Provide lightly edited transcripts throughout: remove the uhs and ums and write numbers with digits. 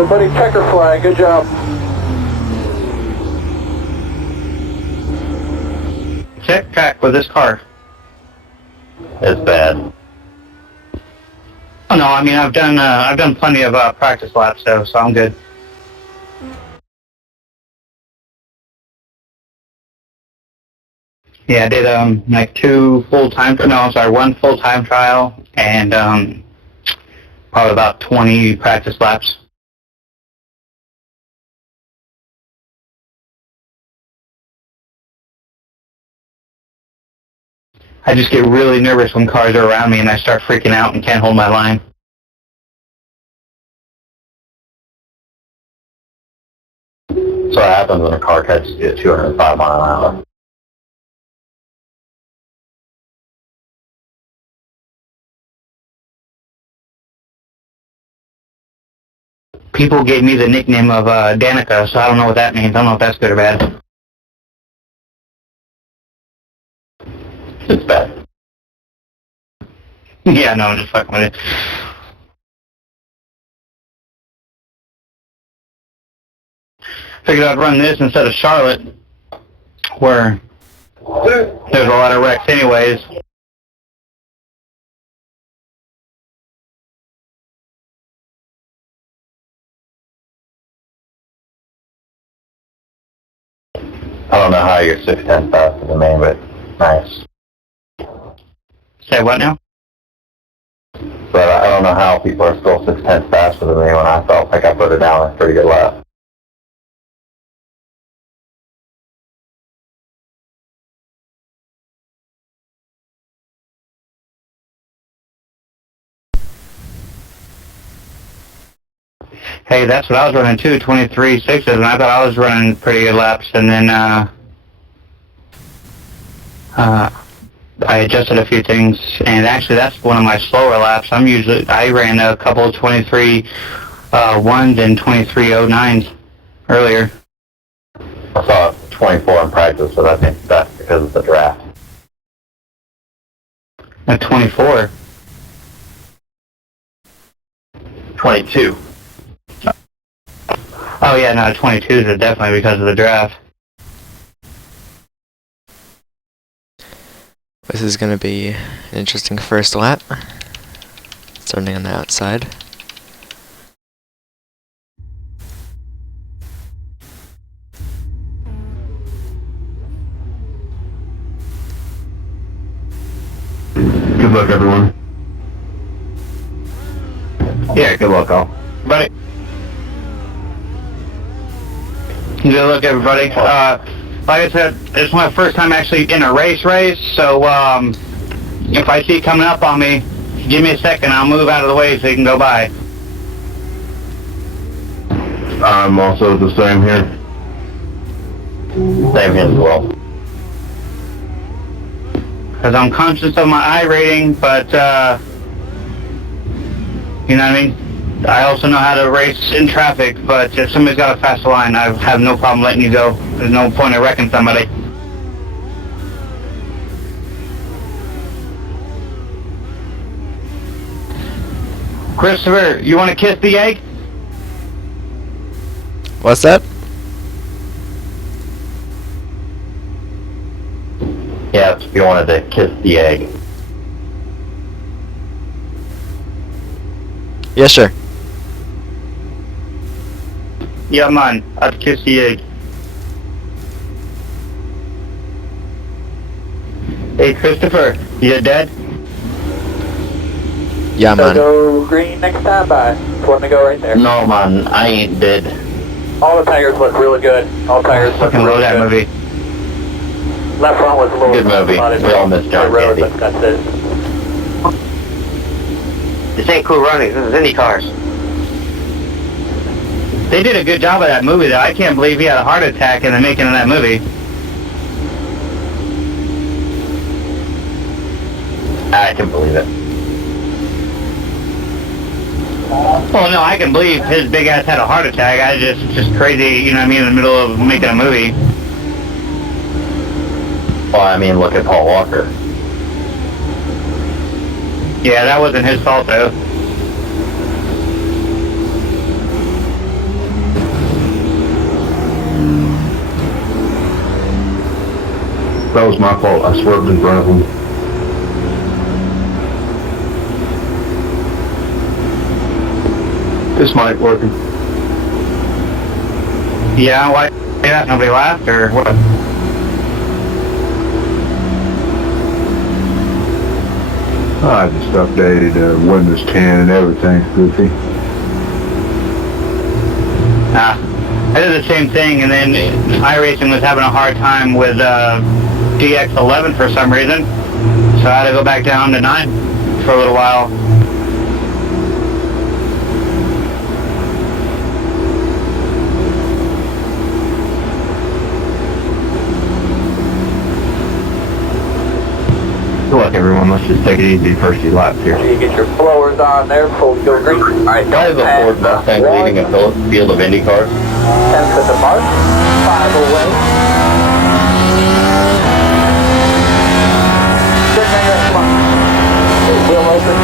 Everybody checker flag, good job. Check track with this car. It's bad. Oh no, I mean I've done plenty of practice laps though, so I'm good. Yeah, I did like one full-time trial and probably about 20 practice laps. I just get really nervous when cars are around me and I start freaking out and can't hold my line. So what happens when a car catches you at 205 miles an hour? People gave me the nickname of Danica, so I don't know what that means. I don't know if that's good or bad. It's bad. Yeah, no, I'm just fucking with it. Figured I'd run this instead of Charlotte, where there's a lot of wrecks anyways. I don't know how you're 6/10 faster than me, but nice. Say what now? But I don't know how people are still 6/10 faster than me when I felt like I put it down a pretty good lap. Hey, that's what I was running too, 23.6s, and I thought I was running pretty good laps, and then I adjusted a few things, and actually that's one of my slower laps. I ran a couple of 23 1s and 23.09s earlier. I saw 24 in practice, so I think that's because of the draft. At 24. 22. Oh yeah, no, 22s are definitely because of the draft. This is going to be an interesting first lap, starting on the outside. Good luck, everyone. Yeah, good luck, all. Buddy. Good luck, everybody. Like I said, it's my first time actually in a race, so if I see it coming up on me, give me a second, I'll move out of the way so you can go by. I'm also the same here. Same here as well. Because I'm conscious of my iRating, but, you know what I mean? I also know how to race in traffic, but if somebody's got a fast line, I have no problem letting you go. There's no point in wrecking somebody. Christopher, you want to kiss the egg? What's that? Yeah, if you wanted to kiss the egg. Yeah, sure. Yeah, man, I'd kiss the egg. Hey, Christopher, you dead? Yeah, So man. go green next time by. Just let me go right there. No, man, I ain't dead. All the tires look really good. All tires look Fucking really love that good. movie. Left front was a little Good movie. spotted We all miss on John the road, Candy. but that's it. This ain't cool running, this is Indycars. They did a good job of that movie though. I can't believe he had a heart attack in the making of that movie. I can believe it. Well, no, I can believe his big ass had a heart attack. It's just crazy, you know what I mean, in the middle of making a movie. Well, I mean, look at Paul Walker. Yeah, that wasn't his fault though. That was my fault. I swerved in front of him. This mic working. Yeah, why? Yeah, nobody laughed or what? I just updated Windows 10 and everything's goofy. I did the same thing, and then iRacing was having a hard time with DX11 for some reason, so I had to go back down to 9 for a little while. Good luck, everyone. Let's just take it easy first few laps here. So you get your blowers on there before we go green. Alright, I have a Ford Mustang leading a field of Indycars. 10 to the mark, 5 away. Good thing that's fine. Wheel open.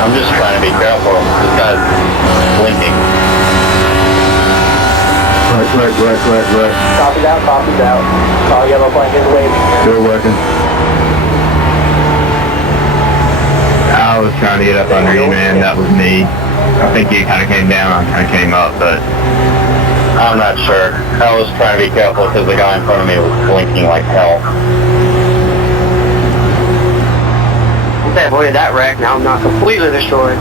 I'm just trying to be careful. This guy's blinking. Right. Copies out, copies out. All yellow flag is waving here. Still working. I was trying to get up under you, man. That was me. I think you kind of came down, I kind of came up, but I'm not sure. I was trying to be careful because the guy in front of me was blinking like hell. Once I avoided that wreck, now I'm not completely destroyed.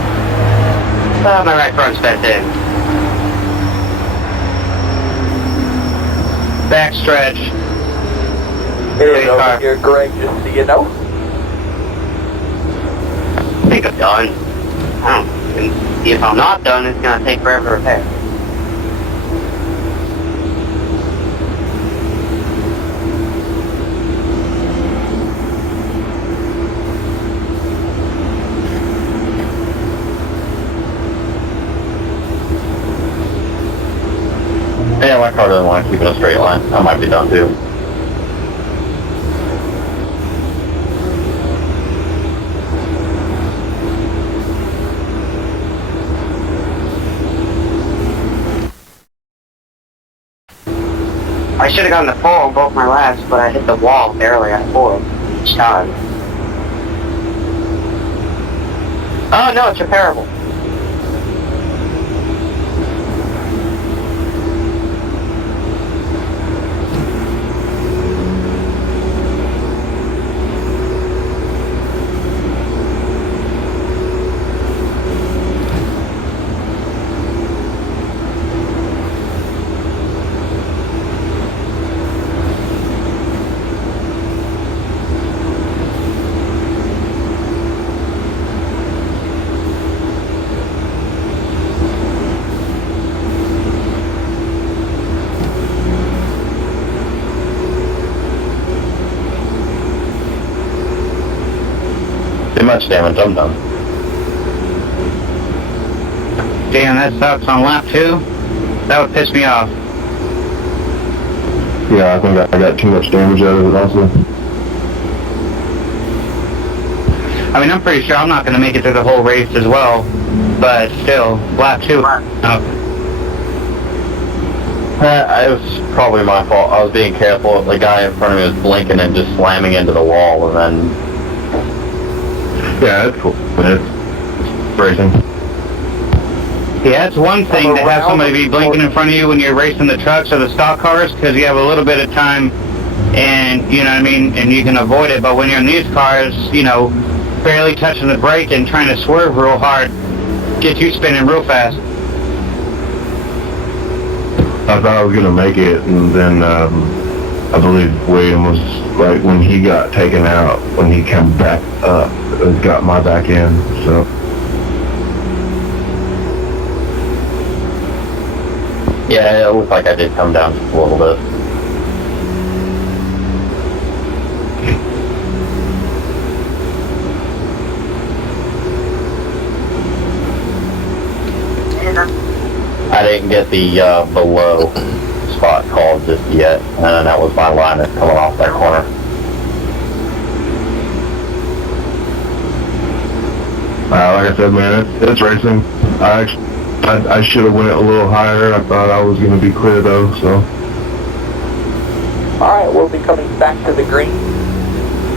My right front's bent in. Backstretch. It is over here, Greg, just so you know. I think I'm done. If I'm not done, it's gonna take forever to repair. Yeah, my car doesn't want to keep in a straight line. I might be done too. I should have gotten the pole on both my laps, but I hit the wall barely at 4 each time. Oh no, it's repairable. Too much damage, I'm done. Damn, that sucks on lap 2. That would piss me off. Yeah, I think I got too much damage out of it also. I mean, I'm pretty sure I'm not going to make it through the whole race as well, but still, lap 2. It was probably my fault. I was being careful. The guy in front of me was blinking and just slamming into the wall, and then... Yeah, that's cool. It's racing. Yeah, it's one thing to have somebody be blinking in front of you when you're racing the trucks or the stock cars, because you have a little bit of time, and, you know what I mean, and you can avoid it, but when you're in these cars, you know, barely touching the brake and trying to swerve real hard, gets you spinning real fast. I thought I was gonna make it, and then I believe William was like when he got taken out, when he came back up, it got my back end. So yeah, it looked like I did come down just a little bit. couldn't get the below spot called just yet, and that was my line that's coming off that corner. Like I said, man, it's racing. I should have went a little higher. I thought I was going to be clear though, so. Alright, we'll be coming back to the green.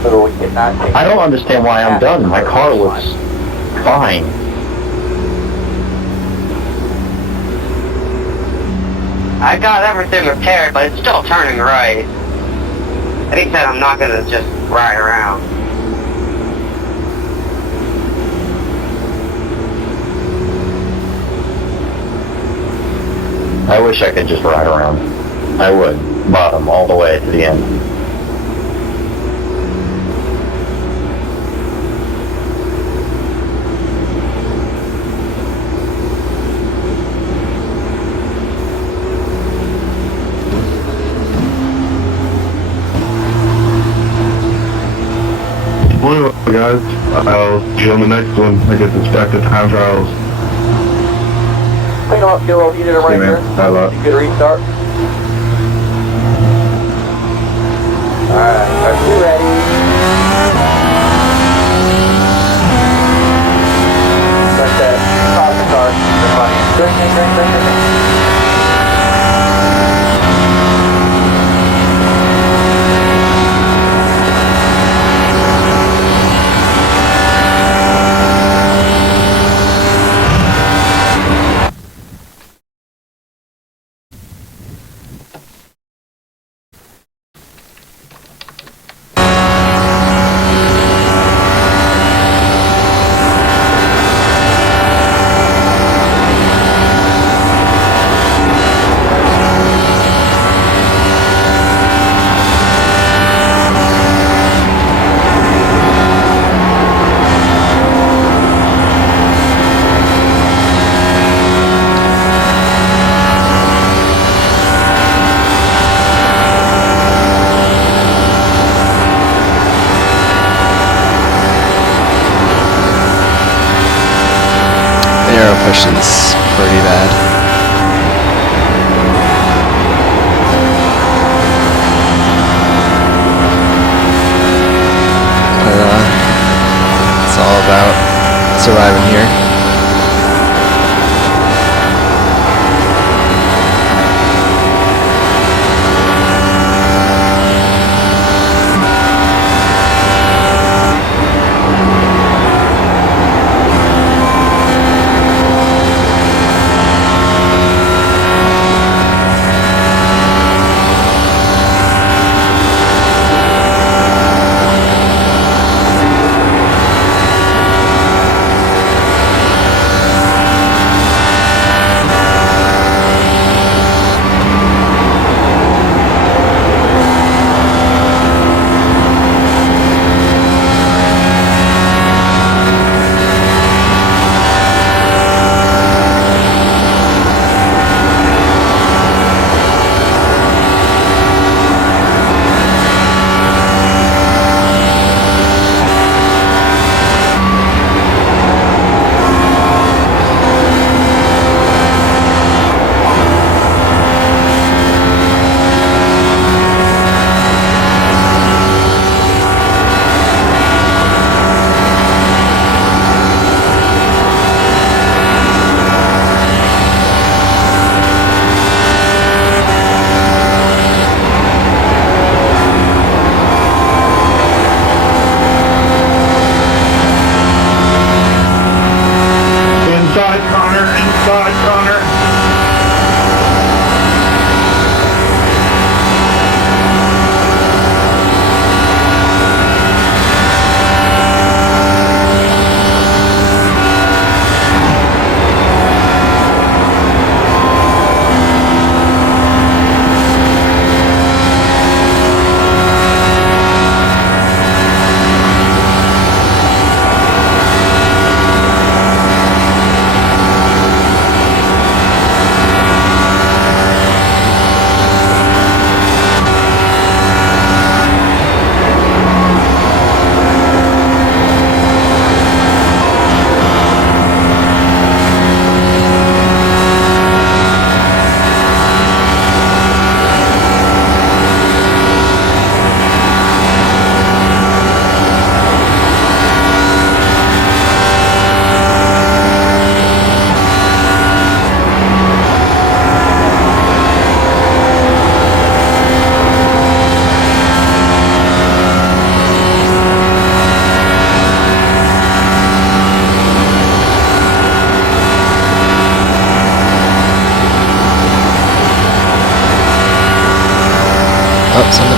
So we cannot take I don't understand why I'm done. My car looks fine. I got everything repaired, but it's still turning right. I think that I'm not gonna just ride around. I wish I could just ride around. I would. Bottom all the way to the end. Well, guys, I'll see you on the next one. I get this back to time trials. clean up, get a little heated right See you, here. man. Bye, love. Good restart. Alright, are you ready? Like that power car, the money. Drink. Aero pushing's pretty bad. But it's all about surviving here.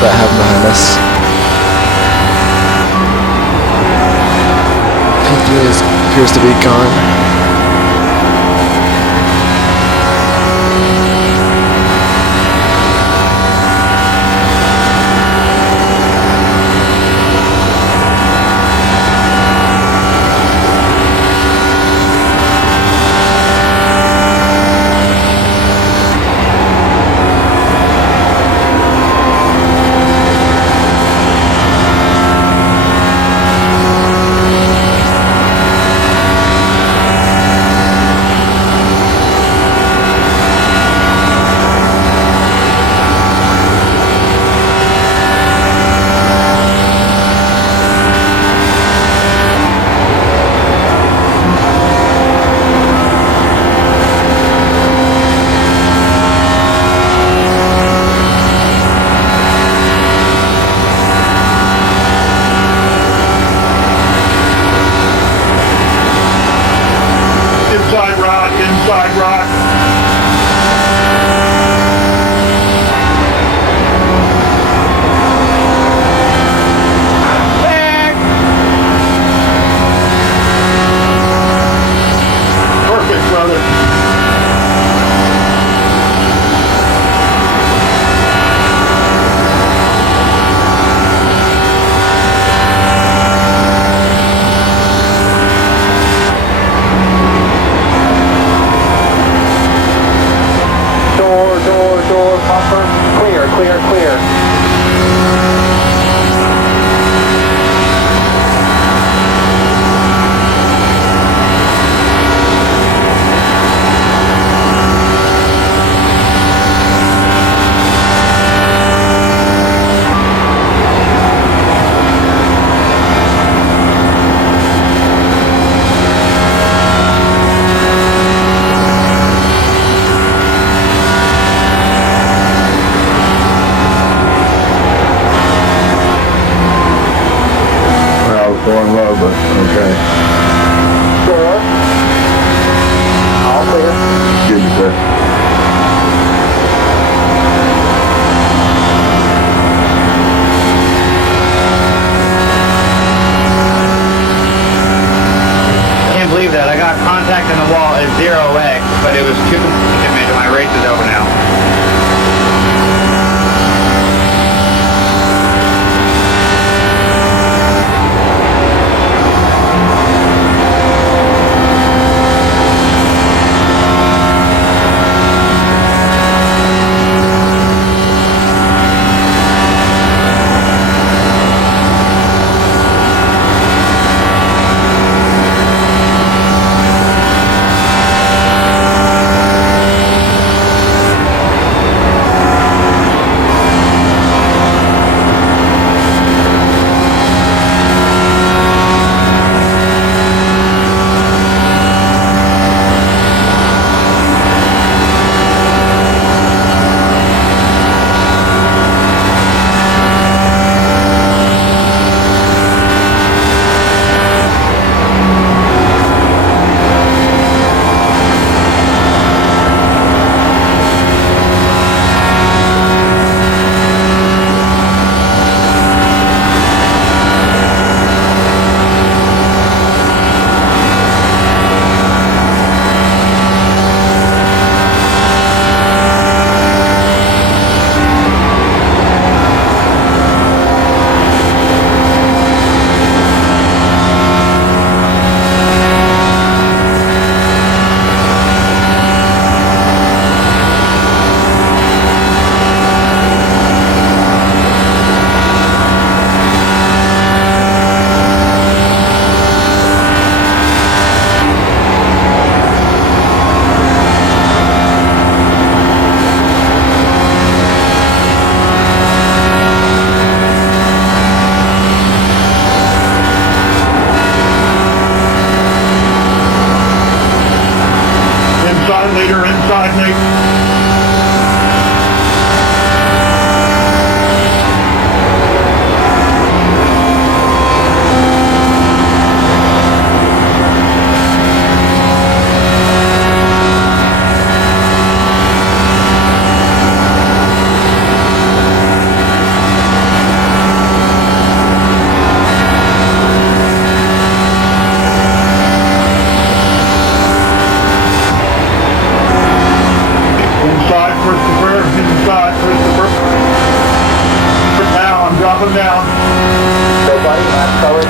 that happened behind us. P3 appears to be gone. Inside rock. Perfect, brother. Door, bumper, clear. Going low, but okay. Door. All clear. Excuse me, sir. I can't believe that. I got contact in the wall at 0x, but it was too committed. My race is over now.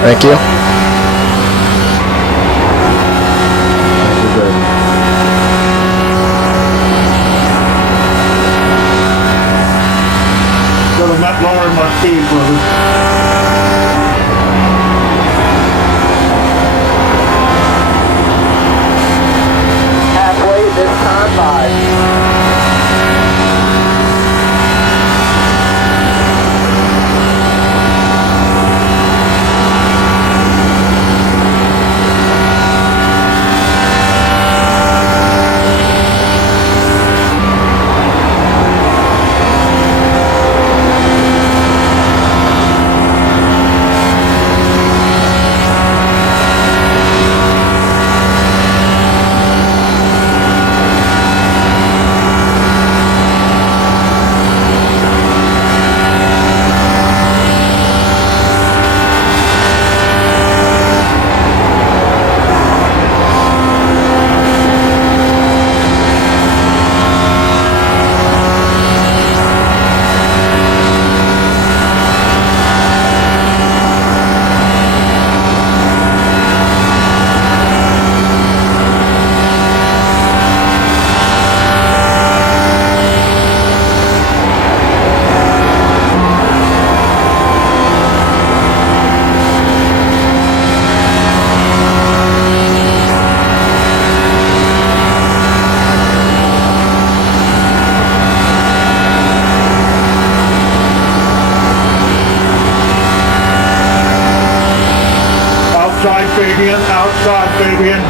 Thank you. Lower my speed, brother. Halfway this time by. Outside, Fabian. Outside, Fabian.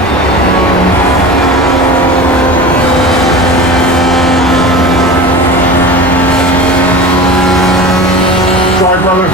Sorry, brother.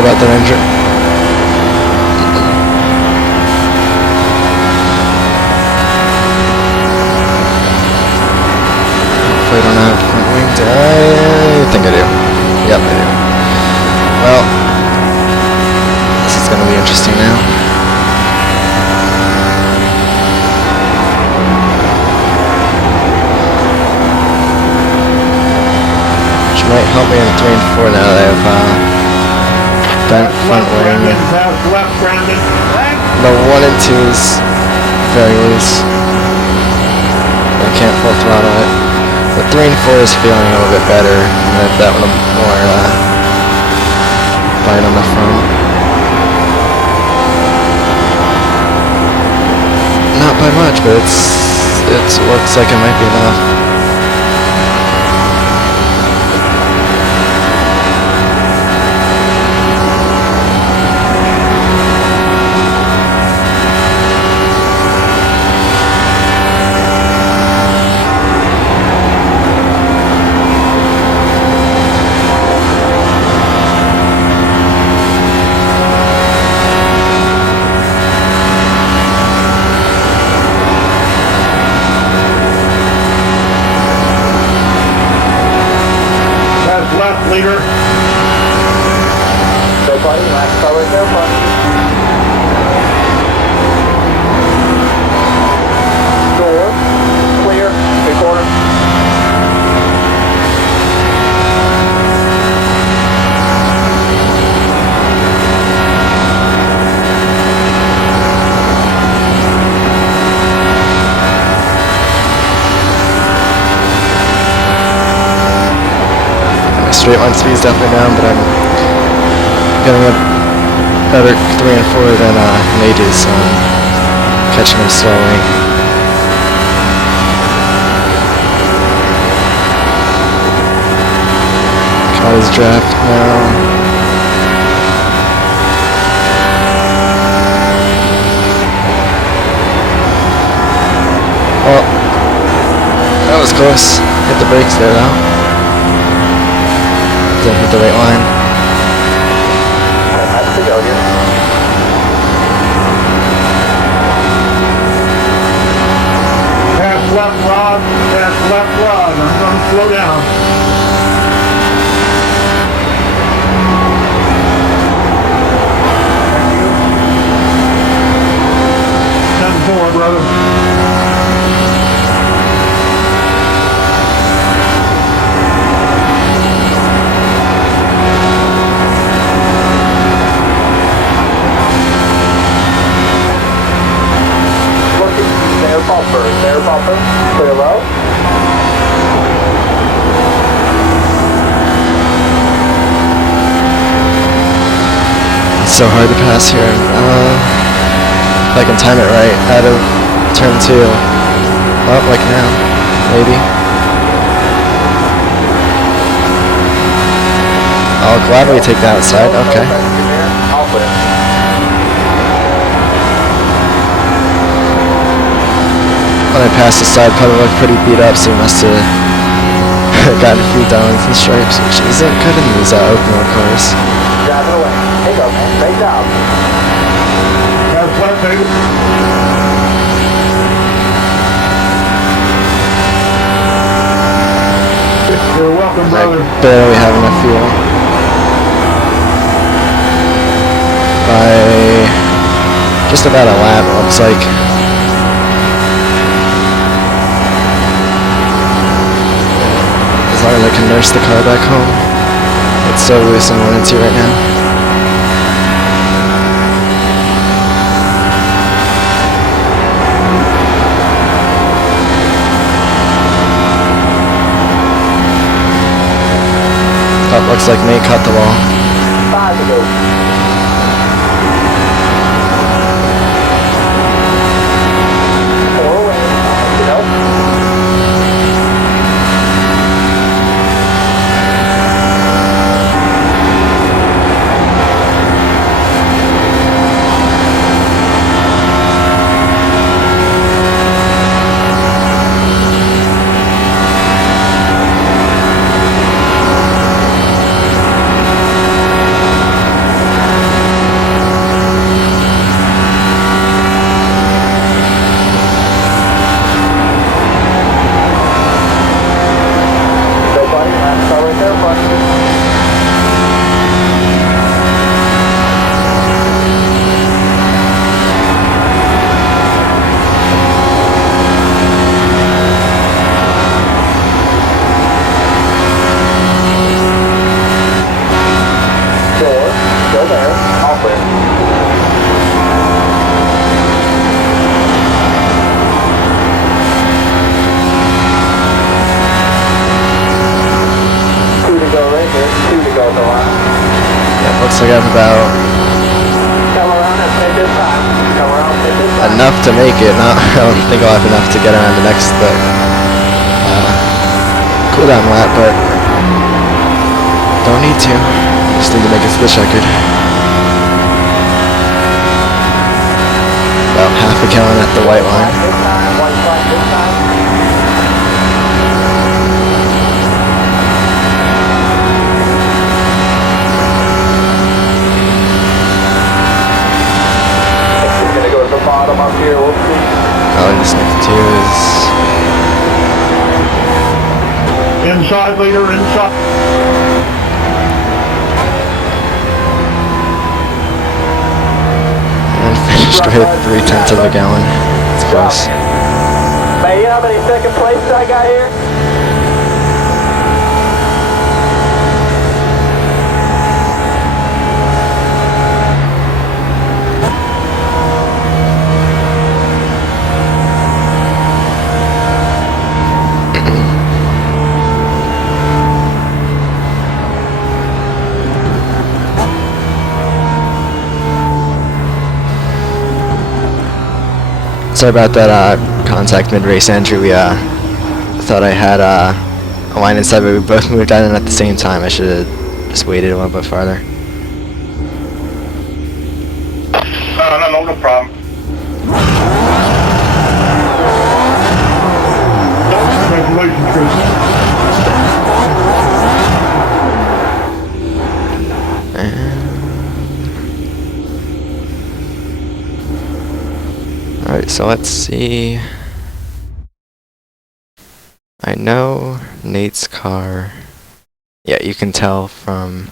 Sorry about that, Andrew. Hopefully I don't have front wings. I think I do. Yep, I do. Well, this is going to be interesting now. Which might help me in 3 and 4 now that I have bent front wing. The 1 and 2 is very loose. I can't full throttle it. The 3 and 4 is feeling a little bit better. And I have that one more bite on the front. Not by much, but it looks like it might be enough. Leader. So buddy, last car right there, buddy. Door, clear, big corner. Straight line speed is definitely down, but I'm getting a better 3 and 4 than they do, so I'm catching them slowly. Caught his draft now. Oh, that was close. Hit the brakes there though. Didn't hit the right line. That's the go here. Pass left rod, pass left rod. I'm going to slow down. Thank you. 7-4, brother. Air bumper, clear low. It's so hard to pass here. If I can time it right out of turn 2. Oh, like now, maybe. I'll gladly take the outside. Okay. I'll put it. When I passed the side, probably looked pretty beat up, so he must have gotten a few Darlington Stripes, which isn't good in these open road cars. Drive it away. There you go, man. Great job. Pass left, baby. You're welcome, brother. I barely have enough fuel. By just about a lap, it looks like. As long as I can nurse the car back home. It's so loose in 1 and 2 right now. Oh, looks like Nate cut the wall. 5 to go. to make it. Not, I don't think I'll have enough to get around the next cooldown lap, but don't need to. Just need to make it to the checkered. About half a gallon at the white line. This time, white flag this time. It's gonna go to the bottom up here, we'll see. Oh, this next two is Inside, leader, inside. and finished with 3/10 of a gallon. It's close. Man, you know how many second places I got here? Sorry about that contact mid-race, Andrew. We thought I had a line inside, but we both moved out in at the same time. I should have just waited a little bit farther. No problem. Congratulations, Chris. Alright, so let's see. I know Nate's car. Yeah, you can tell from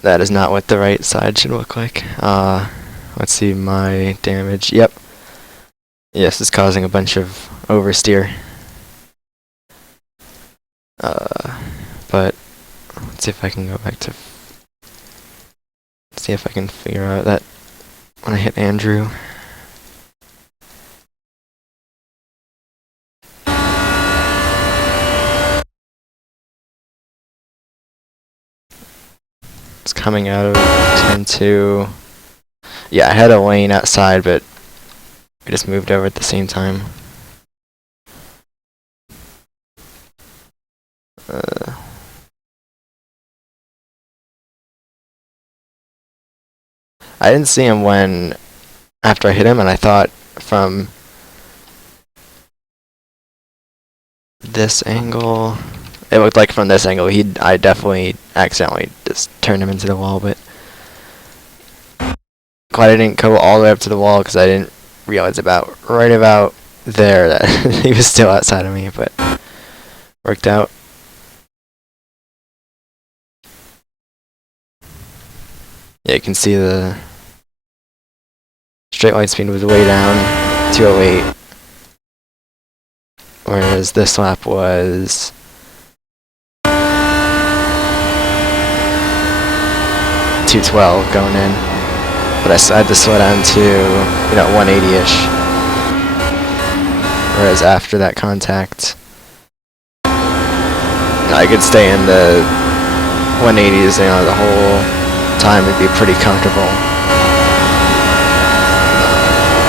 that is not what the right side should look like. Let's see my damage. Yep. Yes, it's causing a bunch of oversteer. But let's see if I can go back to see if I can figure out that when I hit Andrew. It's coming out of 10-2. Yeah, I had a lane outside, but I just moved over at the same time. I didn't see him after I hit him, and I thought from this angle, it looked like from this angle, I definitely accidentally just turned him into the wall, but glad I didn't go all the way up to the wall because I didn't realize right about there that he was still outside of me, but worked out. Yeah, you can see the straight line speed was way down, 208, whereas this lap was 212 going in, but I had to slow down to 180-ish, whereas after that contact I could stay in the 180s the whole time. It'd be pretty comfortable.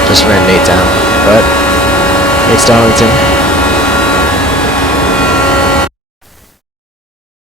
Just ran Nate down, but Nate's Darlington.